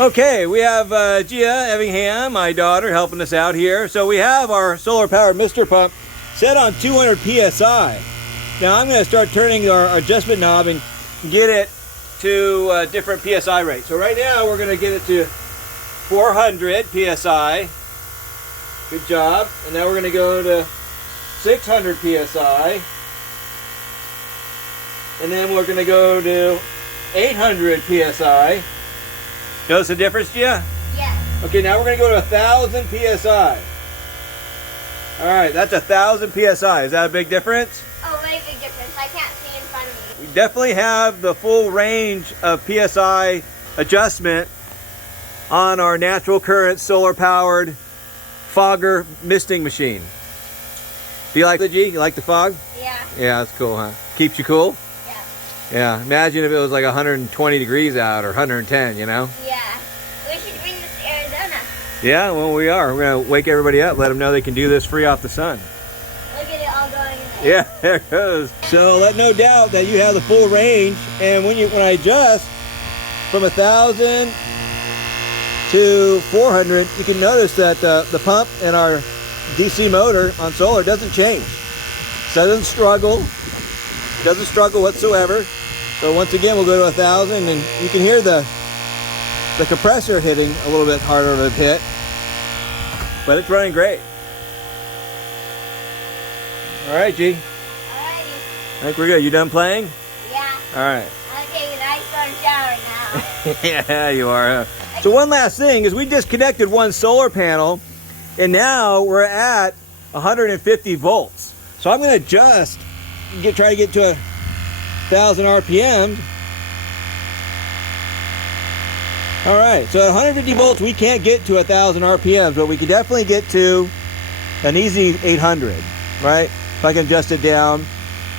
Okay, we have Gia Evingham, my daughter, helping us out here. So we have our solar-powered mister pump set on 200 PSI. Now I'm going to start turning our adjustment knob and get it to different PSI rates. So right now we're going to get it to 400 PSI. Good job. And now we're going to go to 600 PSI. And then we're going to go to 800 PSI. Notice the difference, Gia? Yes. Okay, now we're going to go to 1,000 PSI. All right, that's 1,000 PSI. Is that a big difference? Oh, very big difference. I can't see in front of me. We definitely have the full range of PSI adjustment on our natural current solar-powered fogger misting machine. Do you like the G? You like the fog? Yeah. Yeah, that's cool, huh? Keeps you cool? Yeah. Yeah, imagine if it was like 120 degrees out or 110, you know? Yeah. We should bring this to Arizona. Yeah, well, we are. We're going to wake everybody up, let them know they can do this free off the sun. Look at it all going in there. Yeah, there it goes. So let no doubt that you have the full range, and when I adjust from 1,000 to 400, you can notice that the pump and our DC motor on solar doesn't change. So it doesn't struggle whatsoever. So once again, we'll go to 1,000, and you can hear the compressor hitting a little bit harder of a hit, but it's running great. All right, G. Alrighty. I think we're good. You done playing? Yeah. All right. I'm taking a nice warm shower now. Yeah, you are. So one last thing is we disconnected one solar panel, and now we're at 150 volts. So I'm going to adjust, try to get to 1,000 RPM. All right, so at 150 volts, we can't get to 1,000 RPMs, but we can definitely get to an easy 800, right? If I can adjust it down.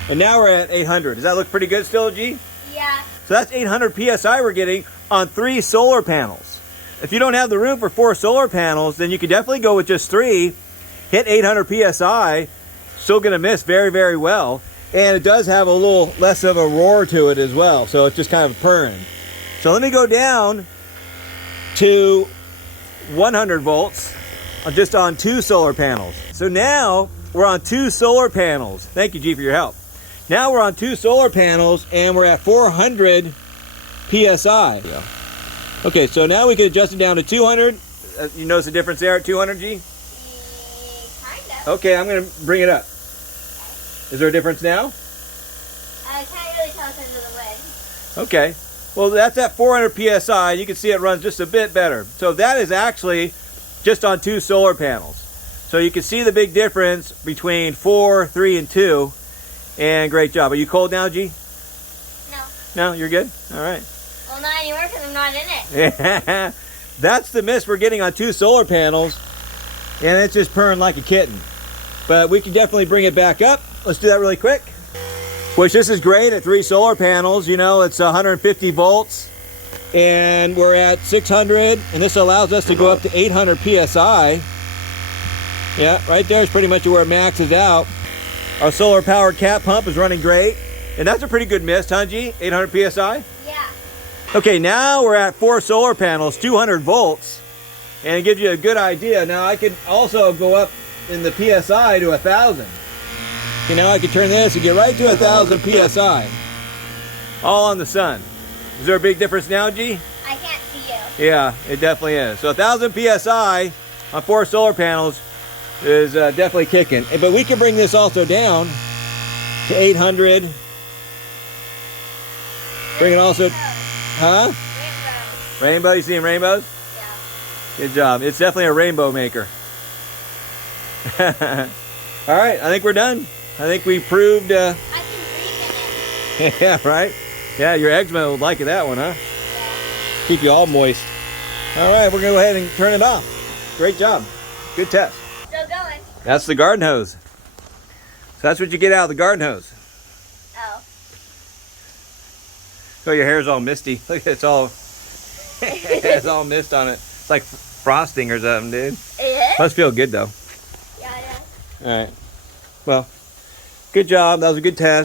And now we're at 800. Does that look pretty good still, G? Yeah. So that's 800 PSI we're getting on 3 solar panels. If you don't have the room for 4 solar panels, then you can definitely go with just 3, hit 800 PSI, still gonna miss very, very well. And it does have a little less of a roar to it as well, so it's just kind of purring. So let me go down to 100 volts just on 2 solar panels. So now we're on 2 solar panels. Thank you, G, for your help. Now we're on 2 solar panels and we're at 400 PSI. Okay, so now we can adjust it down to 200. You notice the difference there at 200, G? Kind of. Okay, I'm gonna bring it up. Is there a difference now? I can't really tell because of the wind. Okay. Well, that's at 400 PSI. You can see it runs just a bit better. So that is actually just on 2 solar panels. So you can see the big difference between 4, 3, and 2. And great job. Are you cold now, G? No. No, you're good? All right. Well, not anymore because I'm not in it. Yeah. That's the mist we're getting on 2 solar panels. And it's just purring like a kitten. But we can definitely bring it back up. Let's do that really quick. Which this is great at 3 solar panels. You know, it's 150 volts. And we're at 600. And this allows us to go up to 800 PSI. Yeah, right there is pretty much where it maxes out. Our solar powered cat pump is running great. And that's a pretty good mist, huh, G? 800 PSI? Yeah. Okay, now we're at 4 solar panels, 200 volts. And it gives you a good idea. Now I could also go up in the PSI to 1,000. Okay, now I can turn this and get right to 1,000 PSI. All on the sun. Is there a big difference now, G? I can't see you. Yeah, it definitely is. So 1,000 PSI on 4 solar panels is definitely kicking. But we can bring this also down to 800. Bring it also, huh? Rainbows. Rainbow, you seeing rainbows? Yeah. Good job. It's definitely a rainbow maker. All right, I think we're done. I think we proved, I can breathe in it. yeah, right? Yeah, your eczema would like that one, huh? Yeah. Keep you all moist. All right, we're gonna go ahead and turn it off. Great job. Good test. Still going. That's the garden hose. So that's what you get out of the garden hose. Oh. Oh, your hair's all misty. Look, it's all, it's all mist on it. It's like frosting or something, dude. It is? Must feel good though. Yeah, it is. All right. Well, good job. That was a good test.